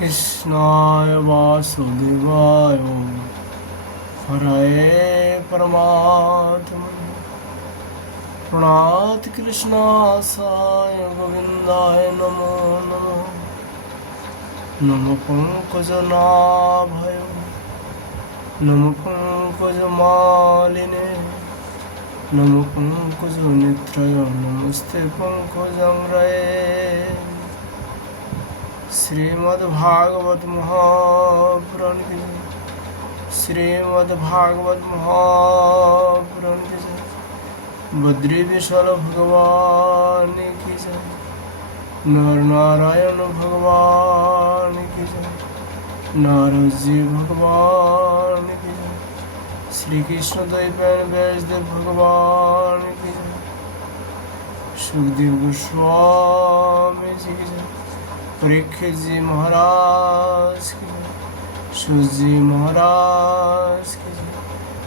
कृष्णाय वासुदेवाय हरये परमात्मने प्रणत कृष्णासाय गोविंदाय नमो नमः। नमो पंकजनाभय नमो पंकजमालिने नमो पंकजनेत्रय नमस्ते पंकजंग्रये। श्रीमद्भागवत महापुराण की जय। श्रीमद्भागवत महापुराण की जय। बद्री विशाल भगवान की जय। नर नारायण भगवान की जय। नारद जी भगवान की जय। श्री कृष्ण द्वैपायन व्यासदेव भगवान की जय। सुखदेव गोस्वामी जी की जय। परीक्षित जी महाराज की जय। सूत जी महाराज की जय।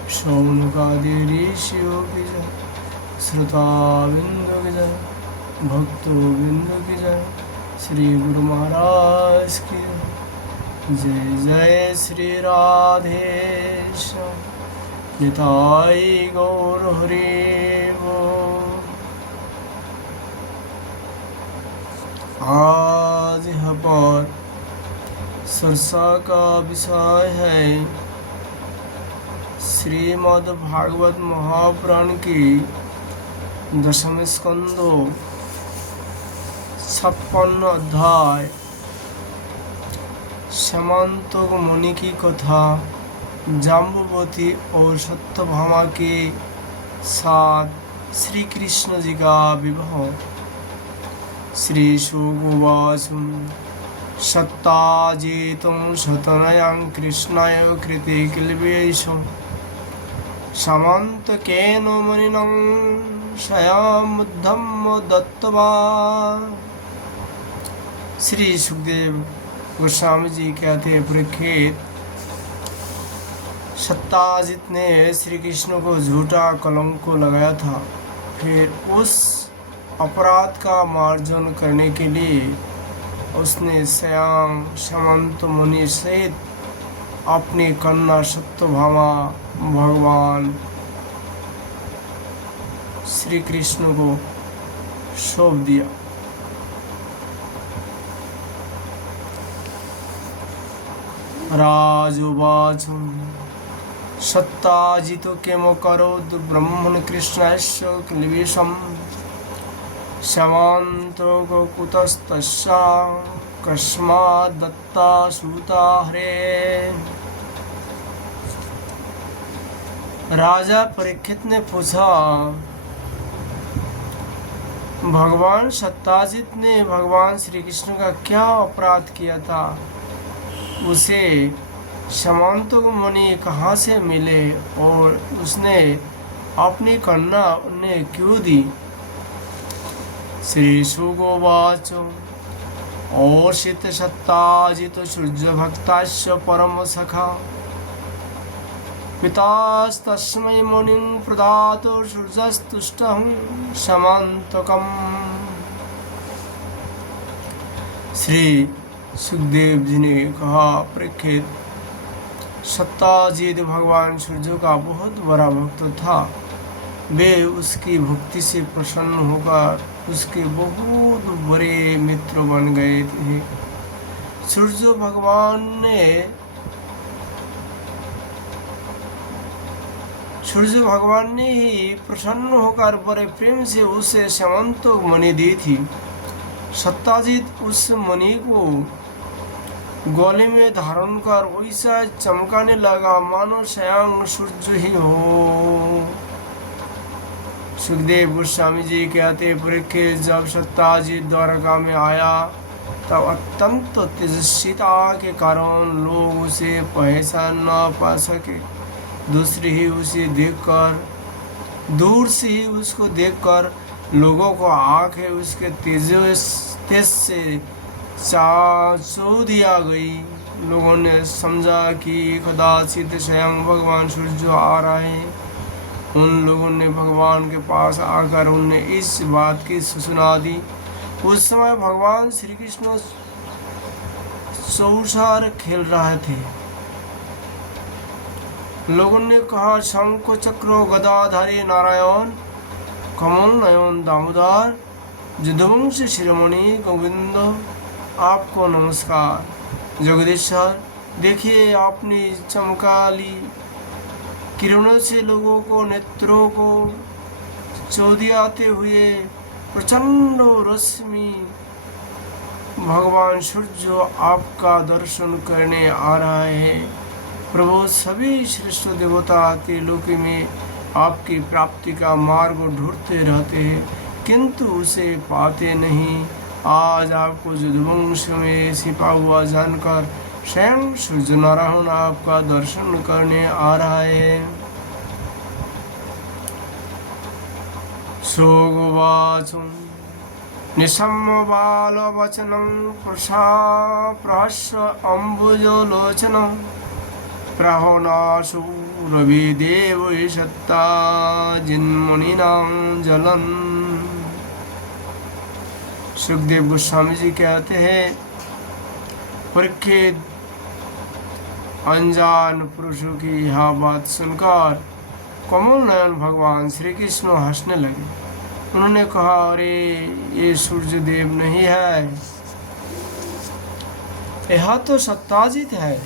शौनकादि ऋषियों की जय। श्रोता बिंदु की जय। भक्तों बिंदु की जय। श्री गुरु महाराज की जय। जय श्री राधेश्याम निताई गौर हरि बोल। आज यहाँ पर चर्चा का विषय है श्रीमद् भागवत महापुराण की 10वें स्कंदो 56 अध्याय समंतक मुनि की कथा। जाम्बुवती और सत्यभामा के साथ श्री कृष्ण जी का विवाह। श्री शुकवाच सत्ताजितं शतनयं कृष्णाय कृते किल्बिषं समन्तकेन मुनिनं स्वयमुद्धं दत्तवान्। श्री सुखदेव गोस्वामी जी कहते हैं, परीक्षित, सत्ताजित ने श्री कृष्ण को झूठा कलंक लगाया था। फिर उस अपराध का मार्जन करने के लिए उसने स्वयं समंत मुनि सहित अपनी कन्या सत्यभामा भगवान श्री कृष्ण को सौंप दिया। राजोवाच सत्ताजितो किम करोतु ब्रह्मन् कृष्णस्य किल्बिषम् समन्तको कुतस्तस्या कस्मात् दत्ता सूता हरे। राजा परीक्षित ने पूछा, भगवान सत्ताजित ने भगवान श्री कृष्ण का क्या अपराध किया था? उसे समंतक मुनि कहाँ से मिले और उसने अपनी कन्या उन्हें क्यों दी? श्री शुकोवाच ओषित सत्ताजित सूर्य भक्तास्य परम सखा पितास्तस्मै मुनिं प्रदातो सूर्यस्तुष्टं समन्तकम्। श्री सुखदेव जी ने कहा, परीक्षित, सत्ताजित भगवान सूर्य का बहुत बड़ा भक्त था। वे उसकी भक्ति से प्रसन्न होकर उसके बहुत बड़े मित्र बन गए थे। सूर्य भगवान ने ही प्रसन्न होकर बड़े प्रेम से उसे समंतक मणि दी थी। सत्ताजित उस मणि को गले में धारण कर वैसा चमकाने लगा मानो स्वयं सूर्य ही हो। सुखदेव गोस्वामी जी कहते, परीक्षित, जब सत्ताजित द्वारका में आया तब अत्यंत तेजस्विता के कारण लोग उसे पहचान न पा सके। दूर से ही उसको देखकर लोगों को आंखें उसके तेज से चाचो दिया गई। लोगों ने समझा कि कदाचित स्वयं भगवान सूर्य आ रहे हैं। उन लोगों ने भगवान के पास आकर उन्हें इस बात की सूचना दी। उस समय भगवान श्री कृष्ण चौसार खेल रहे थे। लोगों ने कहा, शंख चक्र गदाधारी नारायण, कमल नयन दामोदर, यदुवंश शिरोमणि गोविंद, आपको नमस्कार। जगदीश्वर, देखिए आपने चमकाली किरणों से लोगों को नेत्रों को चौधियाते हुए प्रचंड रश्मि भगवान सूर्य आपका दर्शन करने आ रहा है। प्रभु, सभी श्रेष्ठ देवता त्रिलोकी में आपकी प्राप्ति का मार्ग ढूंढते रहते हैं, किंतु उसे पाते नहीं। आज आपको यदुवंश में छिपा हुआ जानकर स्वयं सूर्य नारायण आपका दर्शन करने आ रहा है। सोगवाचुं निशम्यबालवचनं प्रहस्य अम्बुजलोचनं, प्राहोनाशु रविदेव सत्ता जिन्मुनीनां जलन। सुखदेव गोस्वामी जी कहते हैं, परीक्षित अनजान पुरुषों की यह बात सुनकर कमल नयन भगवान श्री कृष्ण हंसने लगे। उन्होंने कहा, अरे ये सूर्य देव नहीं है, यह तो सत्ताजित है,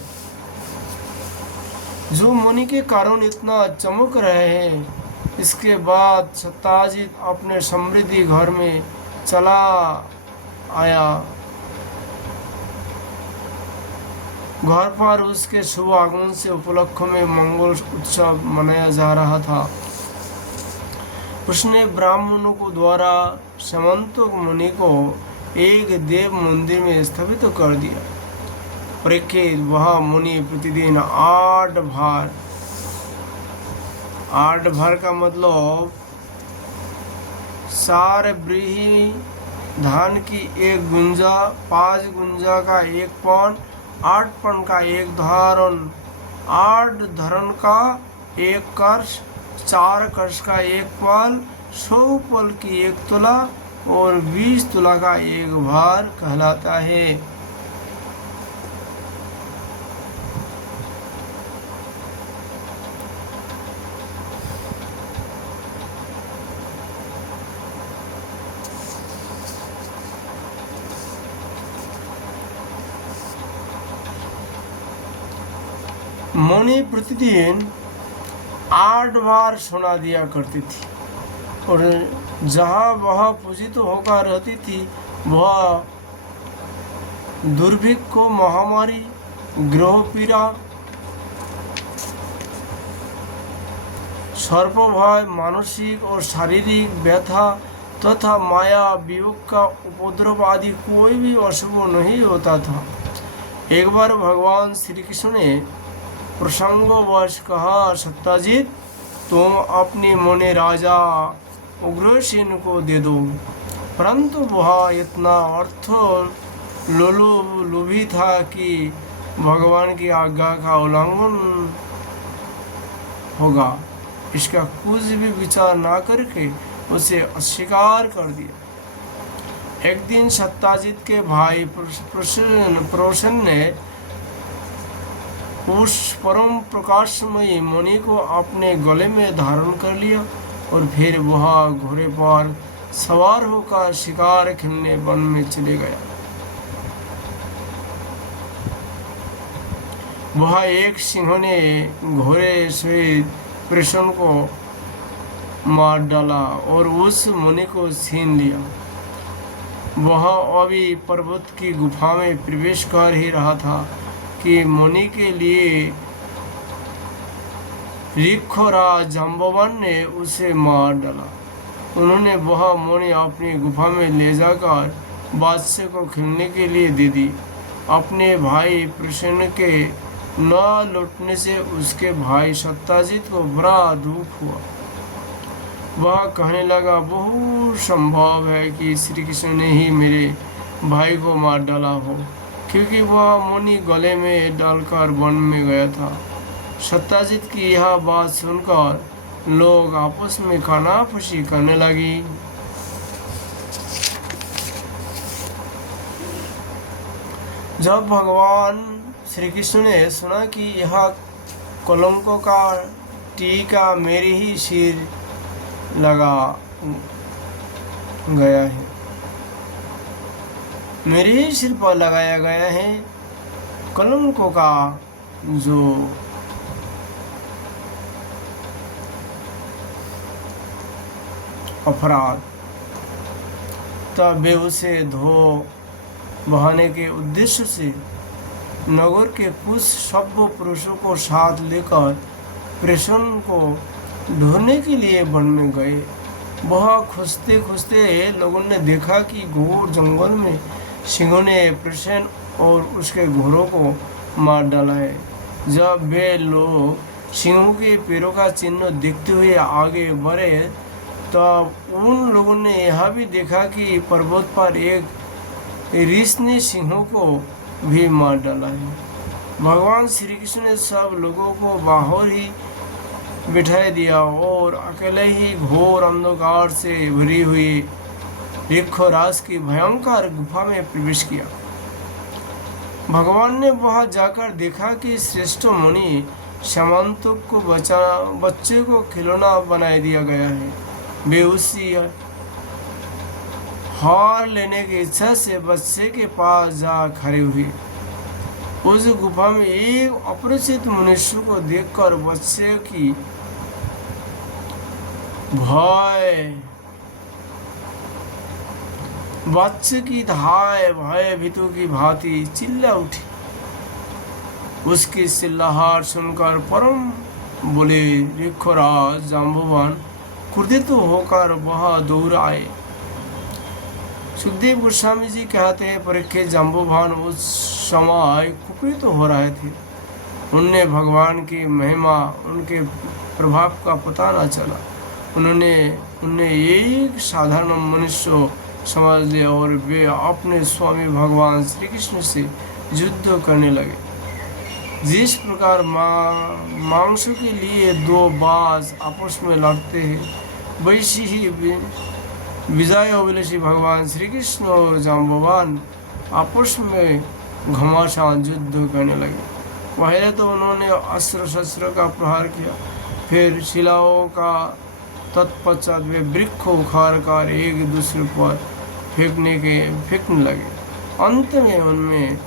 जो मुनि के कारण इतना चमक रहे हैं। इसके बाद सत्ताजित अपने समृद्धि घर में चला आया। घर पर उसके शुभ आगमन से उपलक्ष्य में मंगल उत्सव मनाया जा रहा था। उसने ब्राह्मणों को द्वारा समंतक मुनि को एक देव मंदिर में स्थापित कर दिया। परीक्षित, वह मुनि प्रतिदिन 8 भार का मतलब 4 व्रीहि धान की 1 गुंजा, 5 गुंजा का 1 पौन, 8 पन का 1 धारण, 8 धरण का 1 कर्ष, 4 कर्ष का 1 पल, 100 पल की 1 तुला और 20 तुला का 1 भार कहलाता है। मुनि प्रतिदिन 8 बार सोना दिया करती थी और जहाँ वह पूजित होकर रहती थी, वह दुर्भिक्ष, महामारी, ग्रह पीड़ा, सर्प भय, मानसिक और शारीरिक व्यथा तथा माया वियोग का उपद्रव आदि कोई भी अशुभ नहीं होता था। एक बार भगवान श्री कृष्ण ने प्रसंगवश कहा, सत्ताजित, तुम अपनी मुनि राजा उग्रसेन को दे दो। परंतु वह इतना अर्थ लोभी था कि भगवान की आज्ञा का उल्लंघन होगा, इसका कुछ भी विचार ना करके उसे अस्वीकार कर दिया। एक दिन सत्ताजित के भाई प्रोशन ने उस परम प्रकाशमयी मुनि को अपने गले में धारण कर लिया और फिर वह घोड़े पर सवार होकर शिकार खेलने वन में चले गया। वह एक सिंह ने घोड़े सहित प्रसन को मार डाला और उस मुनि को छीन लिया। वह अभी पर्वत की गुफा में प्रवेश कर ही रहा था कि मुनि के लिए ऋक्षराज जाम्बवान ने उसे मार डाला। उन्होंने वह मुनि अपनी गुफा में ले जाकर बादशाह को खेलने के लिए दे दी। अपने भाई प्रसन्न के न लौटने से उसके भाई सत्ताजित को बड़ा दुख हुआ। वह कहने लगा, बहुत संभव है कि श्री कृष्ण ने ही मेरे भाई को मार डाला हो, क्योंकि वह मुनि गले में डालकर वन में गया था। सत्ताजित की यह बात सुनकर लोग आपस में कानाफूसी करने लगी। जब भगवान श्री कृष्ण ने सुना कि यह कलंकों का टीका मेरे ही सिर लगा गया है, मेरे ही सिर पर लगाया गया है, कलंकों का जो अपराध, तब वे उसे धो बहाने के उद्देश्य से नगर के कुछ सभ्य पुरुषों को साथ लेकर प्रसन्न को ढूंढने के लिए वन में गए। वह खोजते खोजते लोगों ने देखा कि घोर जंगल में सिंहों ने प्रसन्न और उसके घोड़ों को मार डाला है। जब वे लोग सिंहों के पैरों का चिन्ह देखते हुए आगे बढ़े तब उन लोगों ने यह भी देखा कि पर्वत पर एक ऋषि ने सिंहों को भी मार डाला है। भगवान श्री कृष्ण ने सब लोगों को बाहर ही बिठा दिया और अकेले ही घोर अंधकार से भरी हुई वृक्षराज की भयंकर गुफा में प्रवेश किया। भगवान ने वहां जाकर देखा कि श्रेष्ठ मुनि श्यामंतक को बच्चे को खिलौना बना दिया गया है। वे उसी हार लेने की इच्छा से बच्चे के पास जा खड़े हुए। उस गुफा में एक अपरिचित मनुष्य को देखकर बच्चे की धाय भय भीतों की भांति चिल्ला उठी। उसकी चिल्लाहट सुनकर परम बोले वृक्षराज जाम्बवान क्रोधित होकर वह दौड़ आए। सुखदेव गोस्वामी जी कहते हैं परीक्षित जाम्बवान उस समय कुपित हो रहे थे। उनने भगवान की महिमा उनके प्रभाव का पता न चला। उन्हें एक साधारण मनुष्य समझ लिया और वे अपने स्वामी भगवान श्री कृष्ण से युद्ध करने लगे। जिस प्रकार मांस के लिए दो बाज आपस में लड़ते हैं वैसी ही विजय अभिलाषी भगवान श्री कृष्ण और जाम्बवान आपस में घमासान युद्ध करने लगे। पहले तो उन्होंने अस्त्र शस्त्र का प्रहार किया, फिर शिलाओं का, तत्पश्चात वे वृक्ष उखाड़ कर एक दूसरे पर फेंकने लगे। अंत में उनमें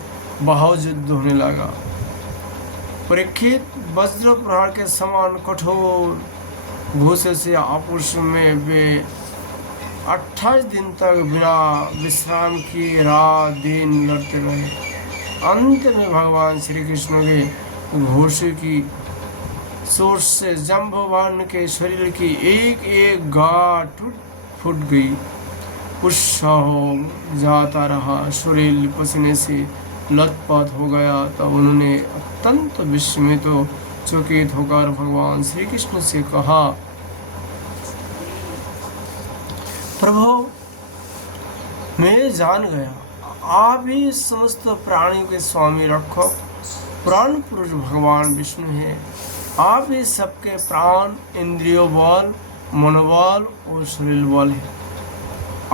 बहुत युद्ध होने लगा। परीक्षित वज्र प्रहार के समान कठोर घूसे से आपस में वे 28 दिन तक बिना विश्राम किए रात दिन लड़ते रहे। अंत में भगवान श्री कृष्ण के घोषे की सोच से जाम्बवान के शरीर की एक एक गांठ फूट गई। उत्साह हो जाता रहा, शरीर पसीने से लथपथ हो गया। तब उन्होंने अत्यंत विस्मित तो चकित होकर भगवान श्री कृष्ण से कहा, प्रभु मैं जान गया आप ही समस्त प्राणियों के स्वामी रक्षक पुराण पुरुष भगवान विष्णु हैं। आप ही सबके प्राण, इंद्रियों बल, मनोबल और शरीर बल है।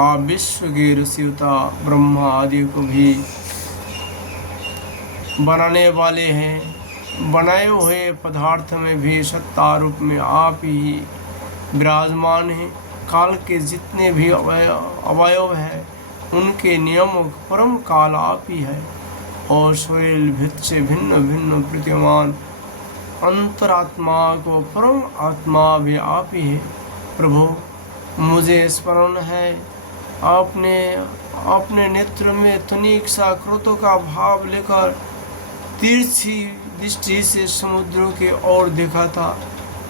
आप विश्व के ऋषिवता ब्रह्मा आदि को भी बनाने वाले हैं। बनाए हुए पदार्थ में भी सत्ता रूप में आप ही विराजमान हैं। काल के जितने भी अवयव हैं उनके नियामक परम काल आप ही है और शरीर भिन्न से भिन्न भिन्न प्रतिमान अंतरात्मा को परम आत्मा भी आप ही है। प्रभु मुझे स्मरण है आपने अपने नेत्र में तनिक सा क्रोधों का भाव लेकर तिरछी दृष्टि से समुद्रों की ओर देखा था।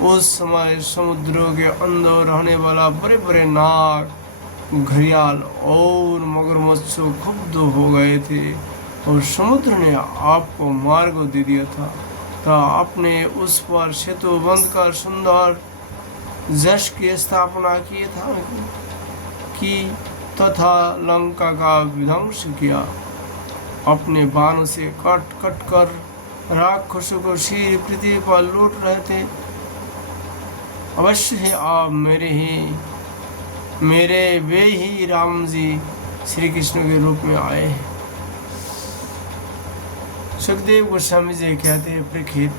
उस समय समुद्रों के अंदर रहने वाला बड़े बड़े नाग, घड़ियाल और मगरमच्छ क्षुब्ध हो गए थे और समुद्र ने आपको मार्ग दे दिया था। तो आपने उस पर सेतु बंद कर सुंदर जश की स्थापना की था कि तथा लंका का विध्वंस किया। अपने बाणों से कट कट कर राक्षसों को शीर पृथ्वी पर लूट रहे थे। अवश्य है आप मेरे वे ही राम जी श्री कृष्ण के रूप में आए हैं। सुखदेव गोस्वामी जी कहते हैं, परीक्षित,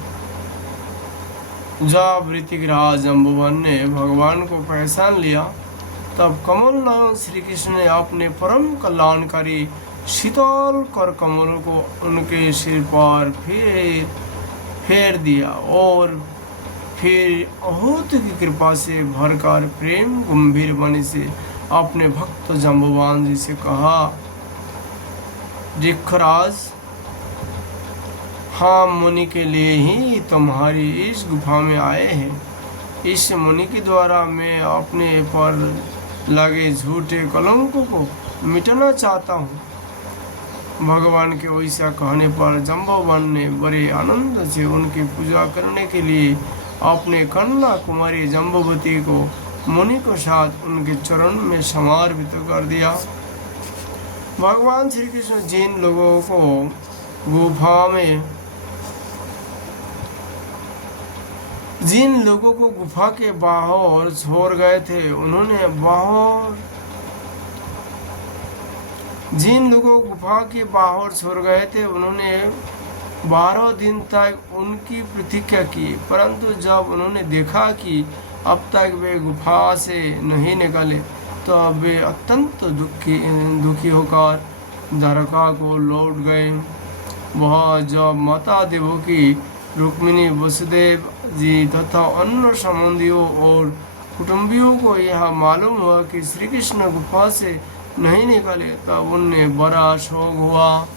जब ऋतिकराज जम्बुवन ने भगवान को पहचान लिया, तब कमल नयन श्री कृष्ण ने अपने परम कल्याणकारी शीतल कर कमलों को उनके सिर पर फेर दिया और फिर अहूत की कृपा से भरकर प्रेम गंभीर बने से अपने भक्त जम्बुवान जी से कहा, वृक्षराज, हम मुनि के लिए ही तुम्हारी इस गुफा में आए हैं। इस मुनि के द्वारा मैं अपने पर लगे झूठे कलंकों को मिटाना चाहता हूँ। भगवान के वैसा कहने पर जम्बुवन ने बड़े आनंद से उनकी पूजा करने के लिए अपने कन्या कुमारी जम्बुवती को मुनि के साथ उनके चरण में समर्पित कर दिया। भगवान श्री कृष्ण जिन लोगों को गुफा के बाहर छोड़ गए थे, उन्होंने 12 दिन तक उनकी प्रतीक्षा की, परंतु जब उन्होंने देखा कि अब तक वे गुफा से नहीं निकले, तो अब वे अत्यंत दुखी होकर द्वारका को लौट गए। वह जब माता देवकी, रुक्मिणी, वसुदेव जी तथा अन्य संबंधियों और कुटुंबियों को यह मालूम हुआ कि श्री कृष्ण गुफा से नहीं निकले, तब उन्हें बड़ा शोक हुआ।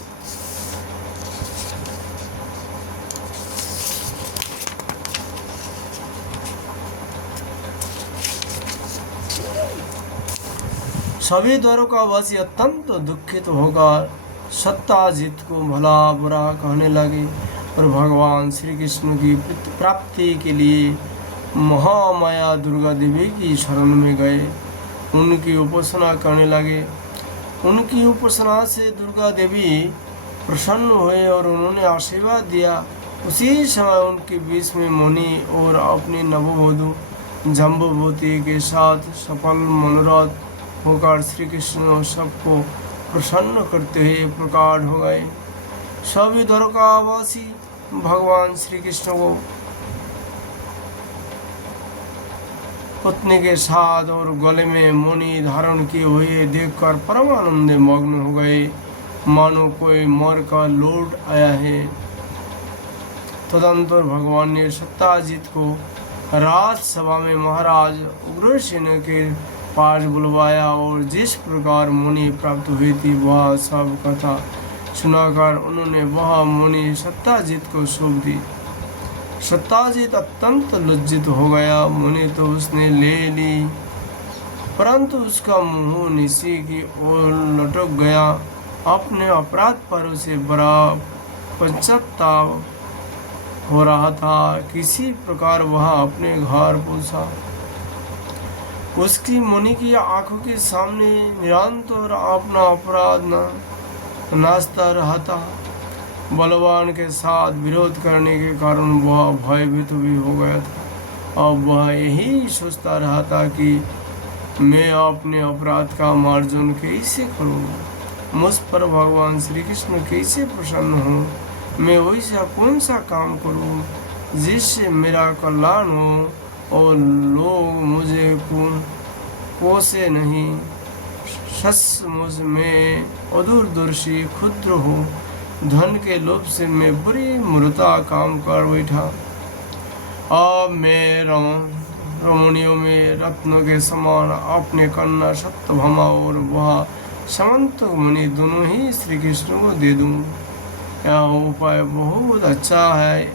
सभी द्वारकावासी अत्यंत दुखित होकर सत्ताजीत को भला बुरा कहने लगे और भगवान श्री कृष्ण की प्राप्ति के लिए महामाया दुर्गा देवी की शरण में गए, उनकी उपासना करने लगे। उनकी उपासना से दुर्गा देवी प्रसन्न हुए और उन्होंने आशीर्वाद दिया। उसी समय उनके बीच में मुनि और अपनी नववधू जम्बुवती के साथ सफल मनोरथ होकर श्री कृष्ण सबको प्रसन्न करते हुए प्रकट हो गए। सभी द्वारकावासी भगवान श्री कृष्ण को पत्नी के साथ और गले में मुनि धारण किए हुए देखकर परम आनंद मग्न हो गए, मानो कोई मर कर लौट आया है। तदंतर भगवान ने सत्ताजीत को राजसभा में महाराज उग्रसेन के पास बुलवाया और जिस प्रकार मुनि प्राप्त हुई थी वह सब कथा सुनाकर उन्होंने वह मुनि सत्ताजीत को सौंप दी। सत्ताजीत अत्यंत लज्जित हो गया। मुनि तो उसने ले ली, परंतु उसका मुंह नीचे की ओर लटक गया। अपने अपराध पर उसे बड़ा पश्चाताप हो रहा था। किसी प्रकार वह अपने घर पहुंचा। उसकी मुनि की आंखों के सामने निरंतर अपना अपराध नाचता रहा था। बलवान के साथ विरोध करने के कारण वह भयभीत भी हो गया था। अब वह यही सोचता रहा था कि मैं अपने अपराध का मार्जन कैसे करूं, मुझ पर भगवान श्री कृष्ण कैसे प्रसन्न हो, मैं वैसा कौन सा काम करूं जिससे मेरा कल्याण हो और लोग मुझे कोसे नहीं। सचमुच मैं अदूरदर्शी क्षुद्र हूँ, धन के लोभ से मैं बुरी मूर्खता काम कर बैठा। अब मैं रमणियों में रत्नों के समान अपने कन्या सत्यभामा और वह समंत मुनि दोनों ही श्री कृष्ण को दे दूँ। यह उपाय बहुत अच्छा है,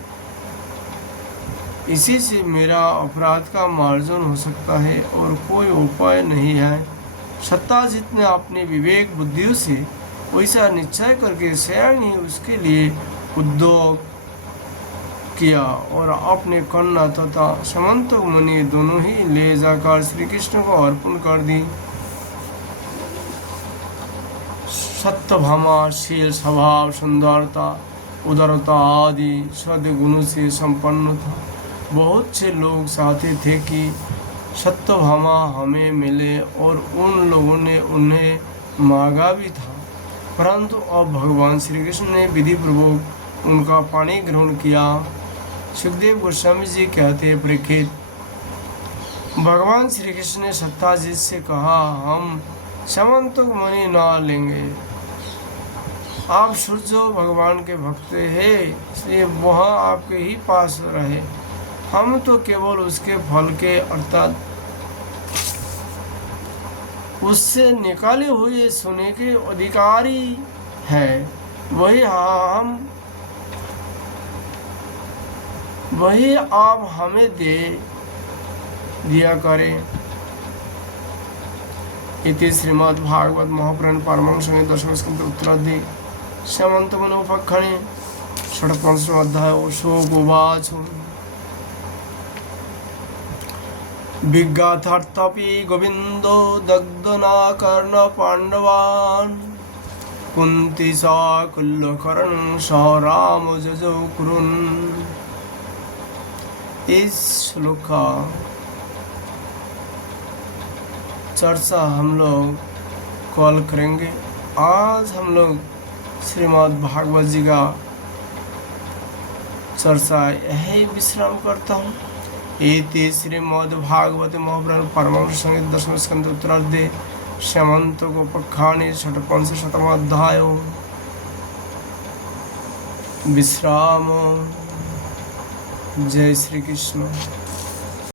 इसी से मेरा अपराध का मार्जन हो सकता है और कोई उपाय नहीं है। सत्ताजीत ने अपने विवेक बुद्धियों से वैसा निश्चय करके स्वयं ही उसके लिए उद्योग किया और अपने कन्या तथा समंतक मुनि दोनों ही ले जाकर श्री कृष्ण को अर्पण कर दी। सत्यभामा शील, स्वभाव, सुंदरता, उदारता आदि सद्गुणों से संपन्न था। बहुत से लोग चाहते थे कि सत्यभामा हमें मिले और उन लोगों ने उन्हें मांगा भी था, परंतु अब भगवान श्री कृष्ण ने विधि पूर्वक उनका पानी ग्रहण किया। सुखदेव गोस्वामी जी कहते हैं, परीक्षित, भगवान श्री कृष्ण ने सत्ताजीत से कहा, हम समंतक मणि ना लेंगे। आप सूर्य भगवान के भक्त हैं, इसलिए वह आपके ही पास रहे। हम तो केवल उसके फल के अर्थात उससे निकाले हुए सोने के अधिकारी हैं। वही आप हमें दे दिया करें। इति श्रीमद् भागवत महापुराण पारमहंस संहिता दशम स्कंध उत्तरार्धे समंत मनोपखणे षट्पंचम अध्याय। शोक उवाच विज्ञाथार्थपि गोविंदो दग्धनाकर्ण पांडवान् कुंती सा कुल्लकर्ण स राम जजो कुरुन्। इस श्लोक का चर्चा हम लोग कल करेंगे। आज हम लोग श्रीमद् भागवत जी का चर्चा यही विश्राम करता हूँ। इति श्रीमद् भागवते महापुराण पारमहंस संहिता दशम स्कंध उत्तरार्धे समन्तकोपख्याने षट्पंचशतमोऽध्याय। विश्राम। जय श्री कृष्ण।